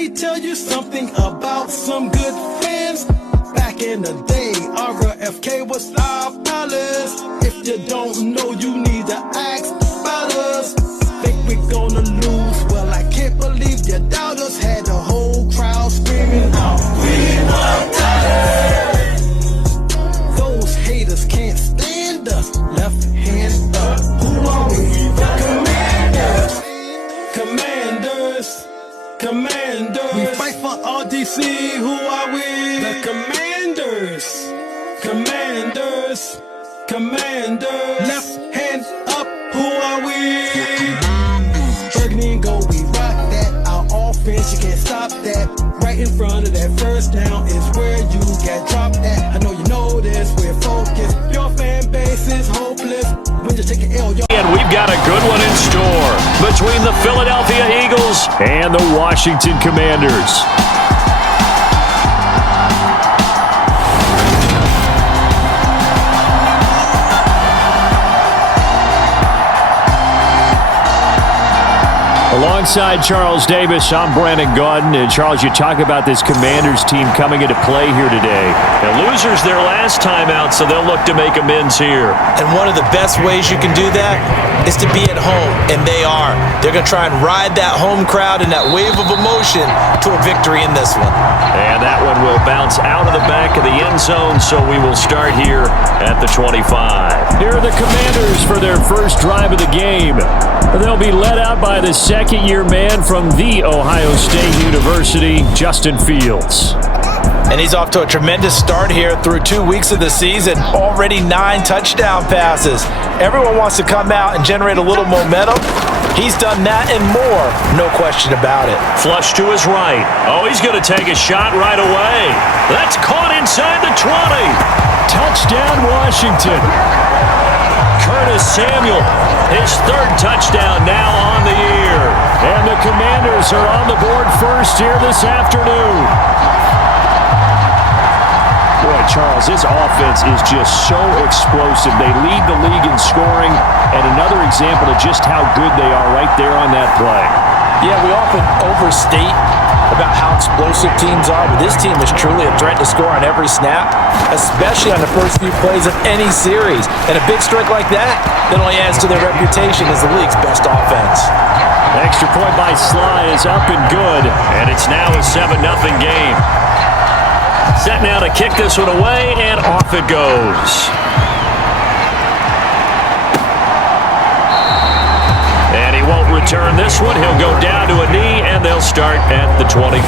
me tell you something about some good friends. Back in the day, RFK was our palace. If you don't know, you need to ask about us. Think we're gonna lose? Well, I can't believe you doubt us. Had the whole crowd screaming out, "We want talent!" Those haters can't stand us. Left hand up. Who are we? The Commanders. Commanders. Commanders. We fight for RDC. Who are we? The Commanders. Commanders. Commanders. Left hand up. Who are we? Burgundy and gold. We rock that. Our offense, you can't stop that. Right in front of that first down is where you get dropped at. I know you know this. We're focused. Your fan base is hopeless. When you take an L, and we've got a good one in store between the Philadelphia Eagles and the Washington Commanders. Alongside Charles Davis, I'm Brandon Gaudin. And Charles, you talk about this Commanders team coming into play here today. The losers their last time out, so they'll look to make amends here. And one of the best ways you can do that is to be at home, and they are. They're going to try and ride that home crowd and that wave of emotion to a victory in this one. And that one will bounce out of the back of the end zone, so we will start here at the 25. Here are the Commanders for their first drive of the game. They'll be led out by the second-year man from The Ohio State University, Justin Fields. And he's off to a tremendous start here through 2 weeks of the season. Already 9 touchdown passes. Everyone wants to come out and generate a little momentum. He's done that and more, no question about it. Flush to his right. Oh, he's going to take a shot right away. That's caught inside the 20. Touchdown, Washington. Curtis Samuel, his third touchdown now on the year. And the Commanders are on the board first here this afternoon. Boy, Charles, this offense is just so explosive. They lead the league in scoring, and another example of just how good they are right there on that play. Yeah, we often overstate about how explosive teams are, but this team is truly a threat to score on every snap, especially on the first few plays of any series. And a big strike like that only adds to their reputation as the league's best offense. Extra point by Sly is up and good, and it's now a 7-0 game. Set now to kick this one away, and off it goes. And he won't return this one. He'll go down to a knee, and they'll start at the 25.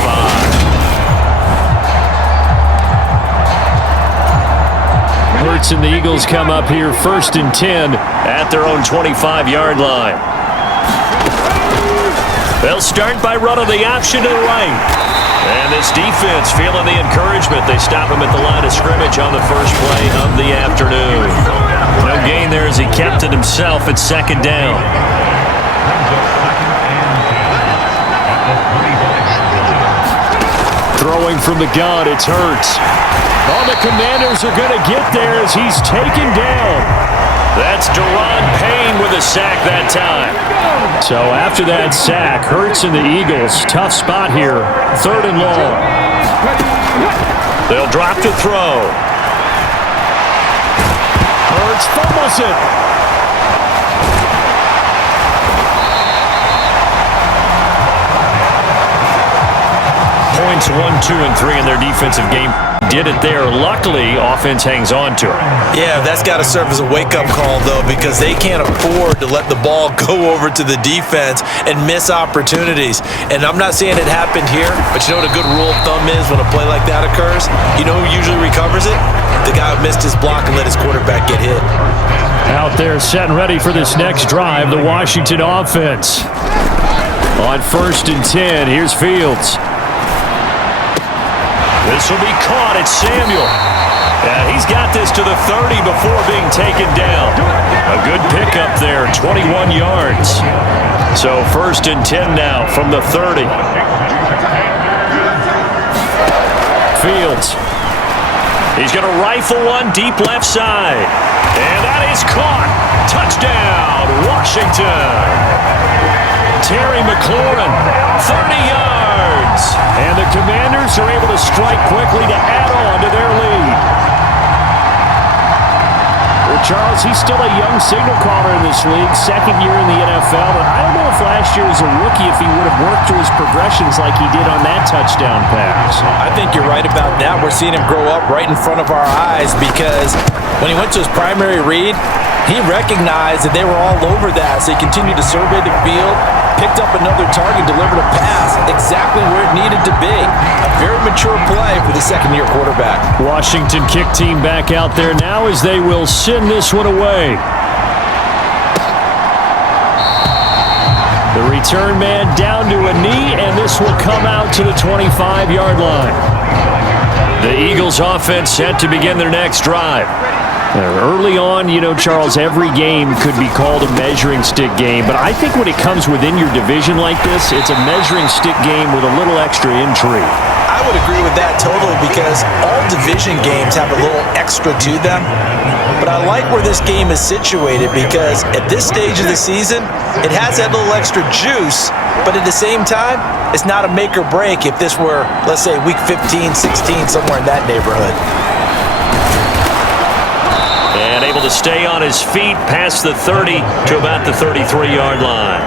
Hurts and the Eagles come up here first and 10 at their own 25-yard line. They'll start by running the option to the right. And this defense feeling the encouragement. They stop him at the line of scrimmage on the first play of the afternoon. No gain there as he kept it himself at second down. Throwing from the gun, it's Hurts. All the Commanders are going to get there as he's taken down. That's Daron Payne with a sack that time. So after that sack, Hurts and the Eagles, tough spot here, 3rd and long. They'll drop to throw. Hurts fumbles it. Points 1, 2, and 3 in their defensive game. Did it there. Luckily, offense hangs on to it. Yeah, that's got to serve as a wake-up call, though, because they can't afford to let the ball go over to the defense and miss opportunities. And I'm not saying it happened here, but you know what a good rule of thumb is when a play like that occurs? You know who usually recovers it? The guy who missed his block and let his quarterback get hit. Out there set and ready for this next drive, the Washington offense. On 1st and 10, here's Fields. This will be caught. It's Samuel. And he's got this to the 30 before being taken down. A good pickup there, 21 yards. So 1st and 10 now from the 30. Fields. He's going to rifle one deep left side. And that is caught. Touchdown, Washington. Terry McLaurin, 30 yards. Charles, he's still a young signal caller in this league, second year in the NFL, but I don't know if last year as a rookie if he would have worked through his progressions like he did on that touchdown pass. I think you're right about that. We're seeing him grow up right in front of our eyes because when he went to his primary read, he recognized that they were all over that, so he continued to survey the field, picked up another target, delivered a pass exactly where it needed to be. A very mature play for the second-year quarterback. Washington kick team back out there now as they will send this one away. The return man down to a knee, and this will come out to the 25-yard line. The Eagles offense set to begin their next drive. Early on, Charles, every game could be called a measuring stick game, but I think when it comes within your division like this, it's a measuring stick game with a little extra intrigue. I would agree with that totally because all division games have a little extra to them, but I like where this game is situated because at this stage of the season, it has that little extra juice, but at the same time, it's not a make or break if this were, let's say, week 15, 16, somewhere in that neighborhood. And able to stay on his feet past the 30 to about the 33-yard line.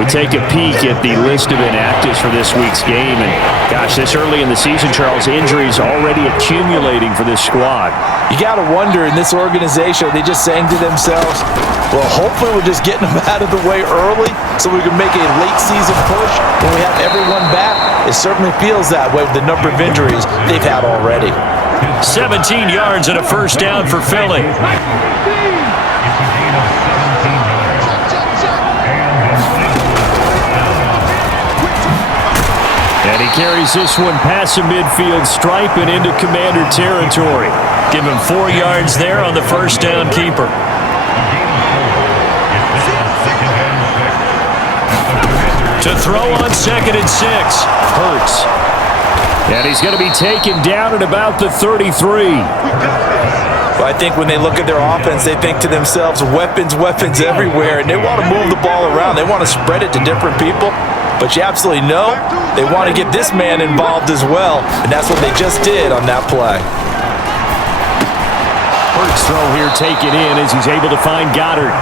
We take a peek at the list of inactives for this week's game. And, gosh, this early in the season, Charles, injuries already accumulating for this squad. You got to wonder in this organization, are they just saying to themselves, well, hopefully we're just getting them out of the way early so we can make a late-season push when we have everyone back? It certainly feels that way with the number of injuries they've had already. 17 yards and a first down for Philly. And he carries this one past the midfield stripe and into Commander territory. Give him 4 yards there on the first down keeper. To throw on 2nd and 6. Hurts. And he's going to be taken down at about the 33. Well, I think when they look at their offense, they think to themselves, weapons everywhere, and they want to move the ball around. They want to spread it to different people, but you absolutely know they want to get this man involved as well, and that's what they just did on that play. Hurts throw here taken in as he's able to find Goddard.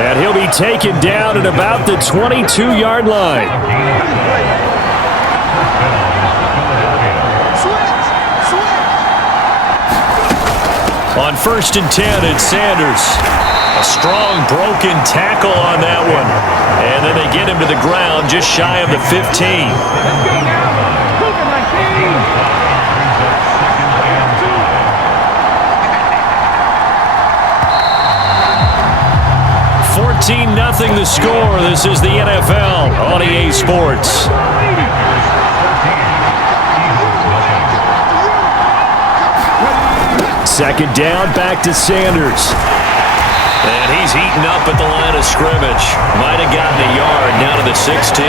And he'll be taken down at about the 22-yard line. On 1st and 10, it's Sanders. A strong broken tackle on that one. And then they get him to the ground just shy of the 15. 14-0 the score. This is the NFL on EA Sports. Second down, back to Sanders. And he's eaten up at the line of scrimmage. Might have gotten a yard down to the 16.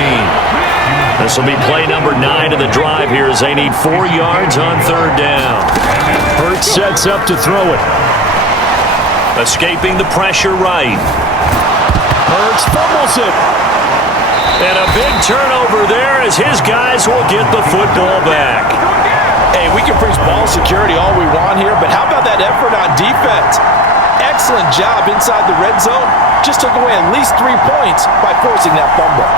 This will be play number 9 of the drive here as they need 4 yards on 3rd down. Hurts sets up to throw it. Escaping the pressure right. Hurts fumbles it. And a big turnover there as his guys will get the football back. Hey, we can preach ball security all we want here, but how about that effort on defense? Excellent job inside the red zone. Just took away at least 3 points by forcing that fumble.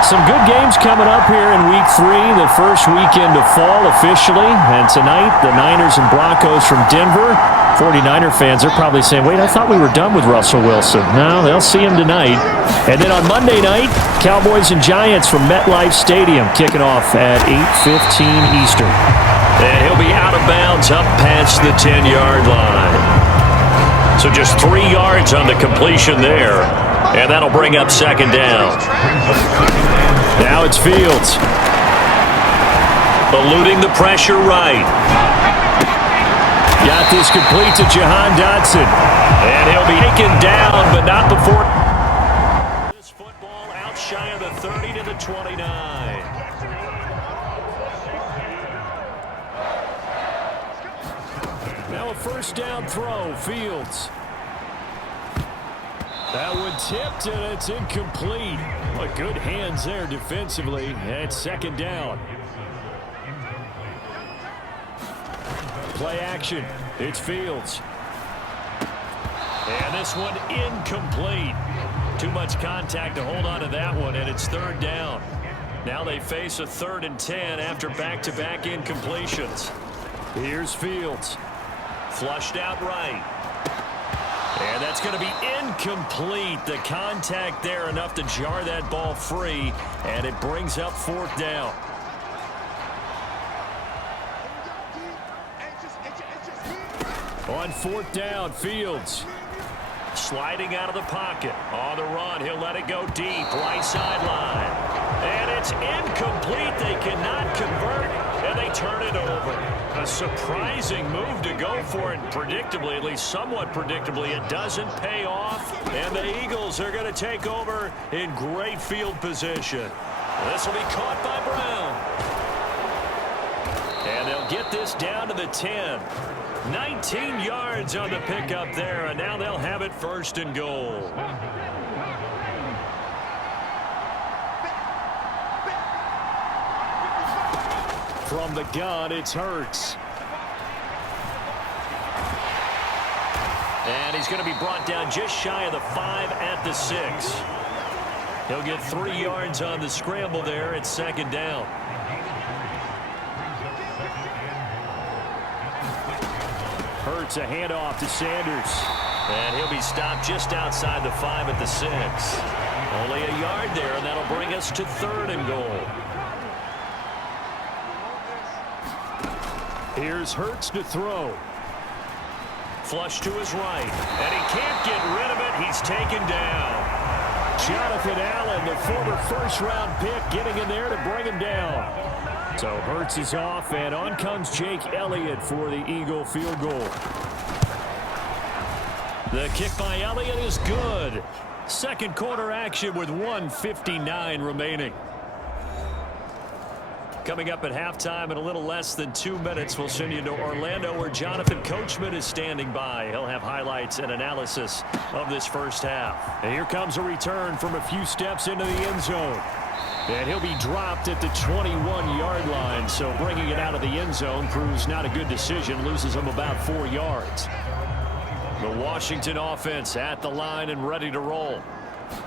Some good games coming up here in Week 3, the first weekend of fall officially. And tonight, the Niners and Broncos from Denver. 49er fans are probably saying, wait, I thought we were done with Russell Wilson. No, they'll see him tonight. And then on Monday night, Cowboys and Giants from MetLife Stadium kicking off at 8:15 Eastern. And he'll be out of bounds up past the 10-yard line. So just 3 yards on the completion there. And that'll bring up 2nd down. Now it's Fields. Eluding the pressure right. Got this complete to Jahan Dotson. And he'll be taken down, but not before. This football out shy of the 30 to the 29. Now a first down throw, Fields. That one tipped, and it's incomplete. But good hands there defensively. And 2nd down. Play action. It's Fields. And this one incomplete. Too much contact to hold on to that one, and it's third down. Now they face a 3rd and 10 after back-to-back incompletions. Here's Fields. Flushed out right. And that's going to be incomplete. The contact there enough to jar that ball free, and it brings up 4th down. On 4th down, Fields. Sliding out of the pocket. On the run, he'll let it go deep. Right sideline. And it's incomplete. They cannot convert, and they turn it over. A surprising move to go for it. Predictably, at least somewhat predictably, it doesn't pay off. And the Eagles are going to take over in great field position. This will be caught by Brown. And they'll get this down to the 10. 19 yards on the pickup there, and now they'll have it 1st and goal. From the gun, it's Hurts. And he's going to be brought down just shy of the 5 at the 6. He'll get 3 yards on the scramble there. It's 2nd down. Hurts a handoff to Sanders. And he'll be stopped just outside the 5 at the 6. Only a yard there, and that'll bring us to 3rd and goal. Here's Hurts to throw. Flush to his right. And he can't get rid of it. He's taken down. Jonathan Allen, the former 1st-round pick, getting in there to bring him down. So Hurts is off, and on comes Jake Elliott for the Eagle field goal. The kick by Elliott is good. 2nd quarter action with 1:59 remaining. Coming up at halftime in a little less than 2 minutes, we'll send you to Orlando where Jonathan Coachman is standing by. He'll have highlights and analysis of this first half. And here comes a return from a few steps into the end zone. And he'll be dropped at the 21-yard line, so bringing it out of the end zone proves not a good decision, loses him about 4 yards. The Washington offense at the line and ready to roll.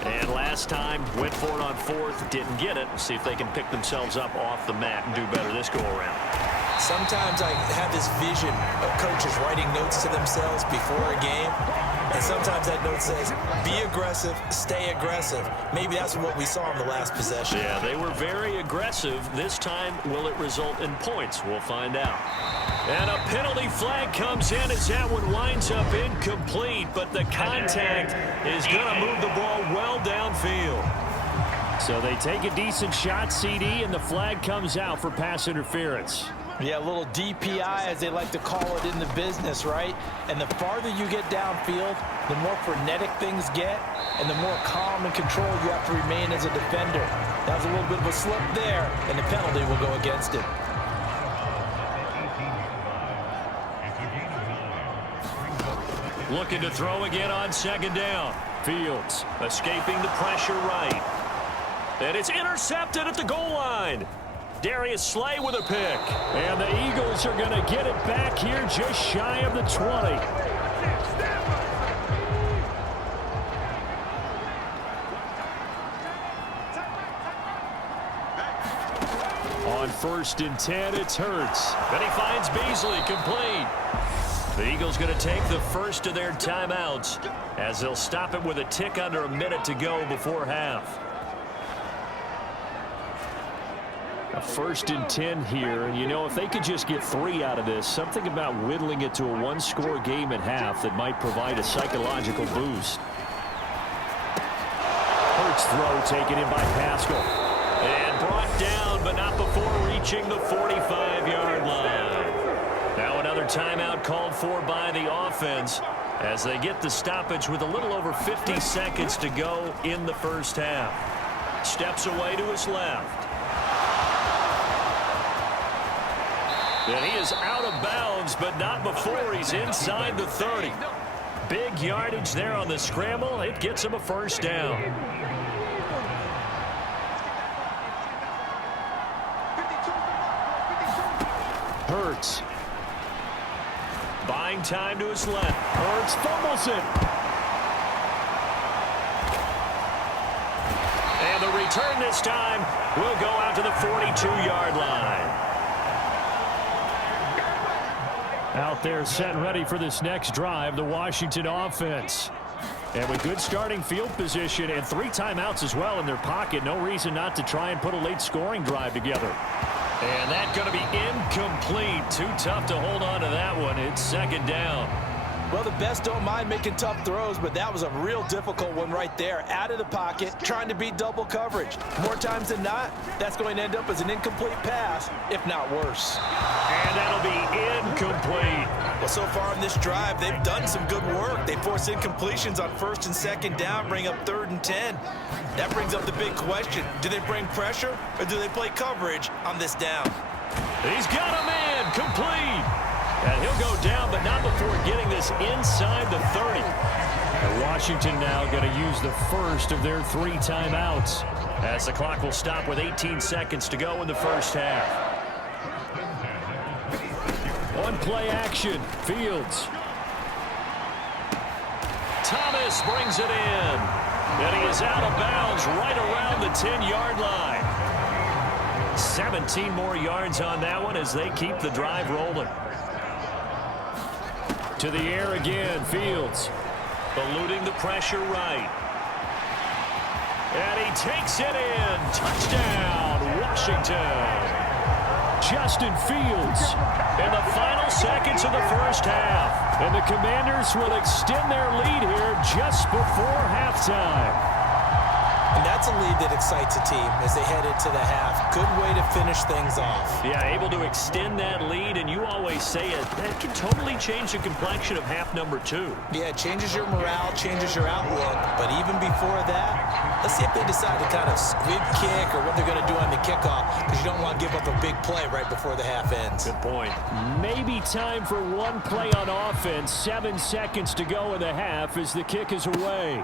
And last time, went for it on 4th, didn't get it. See if they can pick themselves up off the mat and do better this go-around. Sometimes I have this vision of coaches writing notes to themselves before a game, and sometimes that note says, be aggressive, stay aggressive. Maybe that's what we saw in the last possession. Yeah, they were very aggressive. This time, will it result in points? We'll find out. And a penalty flag comes in as that one winds up incomplete, but the contact is going to move the ball well downfield. So they take a decent shot, CD, and the flag comes out for pass interference. Yeah, a little DPI, as they like to call it in the business, right? And the farther you get downfield, the more frenetic things get, and the more calm and control you have to remain as a defender. That was a little bit of a slip there, and the penalty will go against it. Looking to throw again on 2nd down. Fields escaping the pressure right. And it's intercepted at the goal line. Darius Slay with a pick. And the Eagles are going to get it back here just shy of the 20. On 1st and 10, it's Hurts. And he finds Beasley complete. The Eagles going to take the first of their timeouts as they'll stop it with a tick under a minute to go before half. A 1st and 10 here. You know, if they could just get 3 out of this, something about whittling it to a one-score game at half that might provide a psychological boost. Hurts throw taken in by Pascal. And brought down, but not before reaching the 45-yard line. Now another timeout called for by the offense as they get the stoppage with a little over 50 seconds to go in the first half. Steps away to his left. And he is out of bounds, but not before he's inside the 30. Big yardage there on the scramble. It gets him a first down. Hurts. Buying time to his left. Hurts fumbles it. And the return this time will go out to the 42-yard line. Out there set and ready for this next drive, the Washington offense. And with good starting field position and 3 timeouts as well in their pocket, no reason not to try and put a late scoring drive together. And that's going to be incomplete. Too tough to hold on to that one. It's second down. Well, the best don't mind making tough throws, but that was a real difficult one right there. Out of the pocket, trying to beat double coverage. More times than not, that's going to end up as an incomplete pass, if not worse. And that'll be incomplete. Well, so far on this drive, they've done some good work. They force incompletions on 1st and 2nd down, bring up 3rd and 10. That brings up the big question. Do they bring pressure, or do they play coverage on this down? He's got him in, complete. And he'll go down, but not before getting this inside the 30. And Washington now going to use the first of their 3 timeouts, as the clock will stop with 18 seconds to go in the first half. On play action, Fields. Thomas brings it in. And he is out of bounds right around the 10-yard line. 17 more yards on that one as they keep the drive rolling. To the air again, Fields. Eluding the pressure right. And he takes it in. Touchdown, Washington. Justin Fields in the final seconds of the first half. And the Commanders will extend their lead here just before halftime. And that's a lead that excites a team as they head into the half. Good way to finish things off. Yeah, able to extend that lead, and you always say it, that can totally change the complexion of half number 2. Yeah, it changes your morale, changes your outlook. But even before that, let's see if they decide to kind of squib kick or what they're going to do on the kickoff, because you don't want to give up a big play right before the half ends. Good point. Maybe time for one play on offense. 7 seconds to go in the half as the kick is away.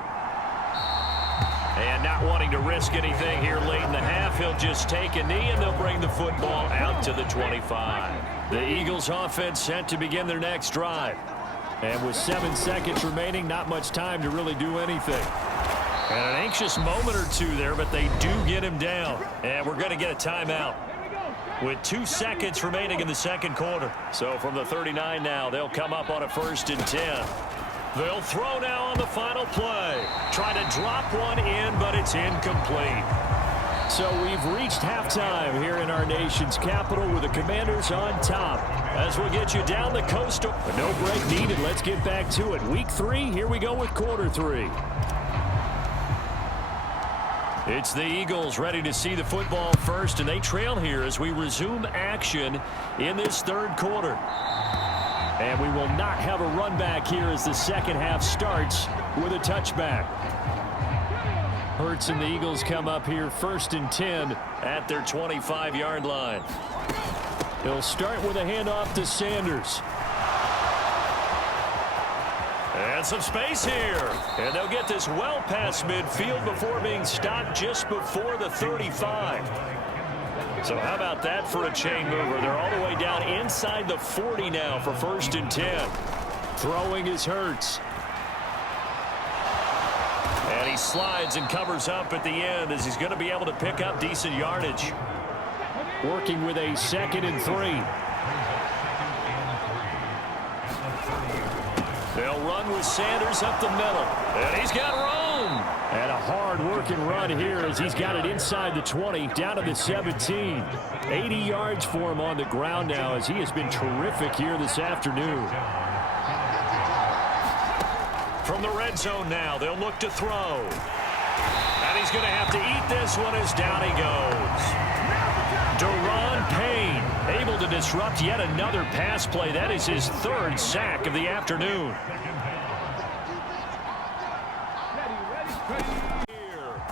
And not wanting to risk anything here late in the half, he'll just take a knee and they'll bring the football out to the 25. The Eagles offense set to begin their next drive. And with 7 seconds remaining, not much time to really do anything. And an anxious moment or two there, but they do get him down. And we're going to get a timeout with 2 seconds remaining in the second quarter. So from the 39 now, they'll come up on a 1st and 10. They'll throw now on the final play. Try to drop one in, but it's incomplete. So we've reached halftime here in our nation's capital with the Commanders on top. As we'll get you down the coastal. But no break needed. Let's get back to it. Week 3, here we go with quarter 3. It's the Eagles ready to see the football first, and they trail here as we resume action in this third quarter. And we will not have a run back here as the second half starts with a touchback. Hurts and the Eagles come up here 1st and 10 at their 25-yard line. He'll start with a handoff to Sanders. And some space here. And they'll get this well past midfield before being stopped just before the 35. So how about that for a chain mover? They're all the way down inside the 40 now for 1st and 10. Throwing is Hurts. And he slides and covers up at the end as he's going to be able to pick up decent yardage. Working with a 2nd and 3. They'll run with Sanders up the middle. And he's got room. And a hard-working run here as he's got it inside the 20, down to the 17. 80 yards for him on the ground now as he has been terrific here this afternoon. From the red zone now, they'll look to throw. And he's going to have to eat this one as down he goes. Daron Payne able to disrupt yet another pass play. That is his 3rd sack of the afternoon.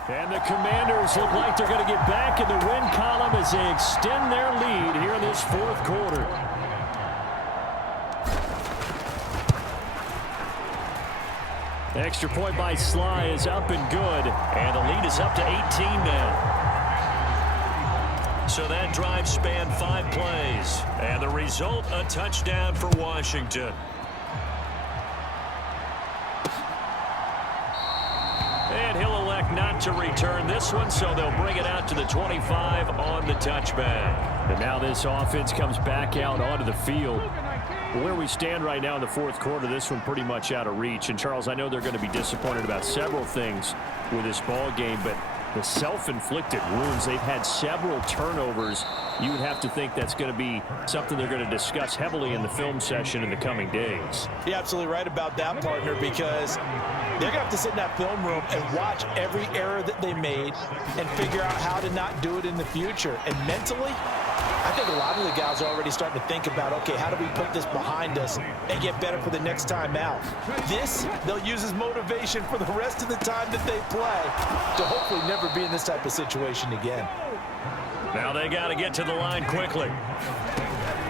And the Commanders look like they're going to get back in the win column as they extend their lead here in this 4th quarter. Extra point by Sly is up and good. And the lead is up to 18 now. So that drive spanned 5 plays. And the result, a touchdown for Washington. And he'll elect not not to return this one, so they'll bring it out to the 25 on the touchback. And now this offense comes back out onto the field. Where we stand right now in the fourth quarter, this one pretty much out of reach. And, Charles, I know they're going to be disappointed about several things with this ball game, but the self-inflicted wounds, they've had several turnovers. You would have to think that's going to be something they're going to discuss heavily in the film session in the coming days. You're absolutely right about that, partner, because they're going to have to sit in that film room and watch every error that they made and figure out how to not do it in the future. And mentally, I think a lot of the guys are already starting to think about, okay, how do we put this behind us and get better for the next time out? This, they'll use as motivation for the rest of the time that they play to hopefully never be in this type of situation again. Now they got to get to the line quickly.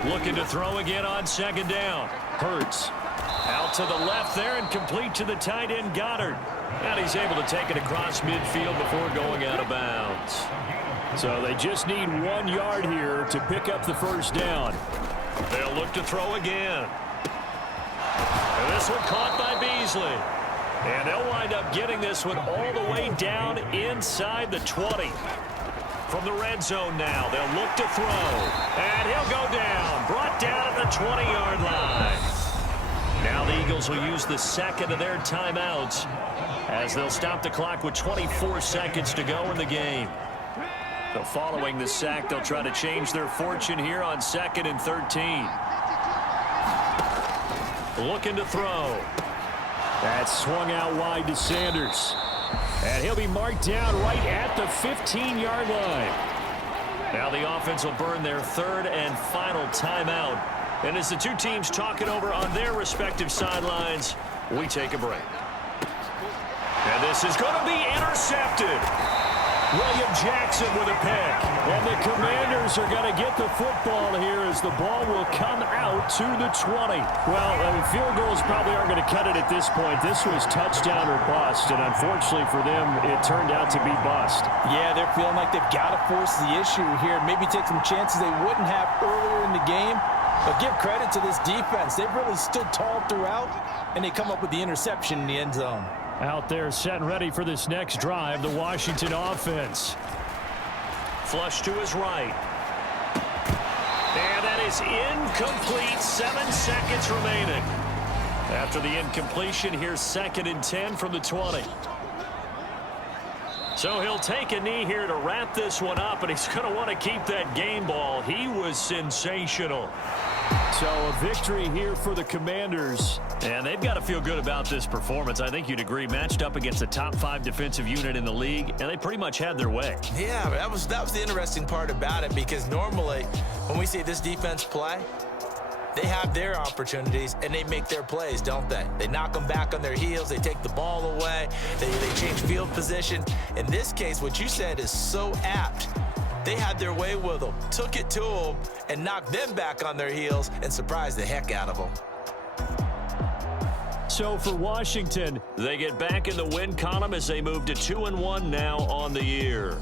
Looking to throw again on second down. Hurts out to the left there and complete to the tight end Goddard. And he's able to take it across midfield before going out of bounds. So they just need 1 yard here to pick up the first down. They'll look to throw again. And this one caught by Beasley. And they'll wind up getting this one all the way down inside the 20. From the red zone now, they'll look to throw. And he'll go down. Brought down at the 20-yard line. Now the Eagles will use the second of their timeouts as they'll stop the clock with 24 seconds to go in the game. So following the sack, they'll try to change their fortune here on 2nd and 13. Looking to throw. That swung out wide to Sanders. And he'll be marked down right at the 15-yard line. Now the offense will burn their third and final timeout. And as the two teams talk it over on their respective sidelines, we take a break. And this is going to be intercepted. William Jackson with a pick. And the Commanders are going to get the football here as the ball will come out to the 20. Well, field goals probably aren't going to cut it at this point. This was touchdown or bust, and unfortunately for them, it turned out to be bust. Yeah, they're feeling like they've got to force the issue here, maybe take some chances they wouldn't have earlier in the game. But give credit to this defense. They've really stood tall throughout, and they come up with the interception in the end zone. Out there set and ready for this next drive, the Washington offense. Flush to his right. And that is incomplete. 7 seconds remaining. After the incompletion, here's 2nd and 10 from the 20. So he'll take a knee here to wrap this one up, and he's going to want to keep that game ball. He was sensational. So a victory here for the Commanders. And they've got to feel good about this performance. I think you'd agree, matched up against a top 5 defensive unit in the league, and they pretty much had their way. Yeah, that was the interesting part about it, because normally when we see this defense play, they have their opportunities and they make their plays, don't they? They knock them back on their heels. They take the ball away. They change field position. In this case, what you said is so apt. They had their way with them, took it to them, and knocked them back on their heels and surprised the heck out of them. So for Washington, they get back in the win column as they move to 2-1 now on the year.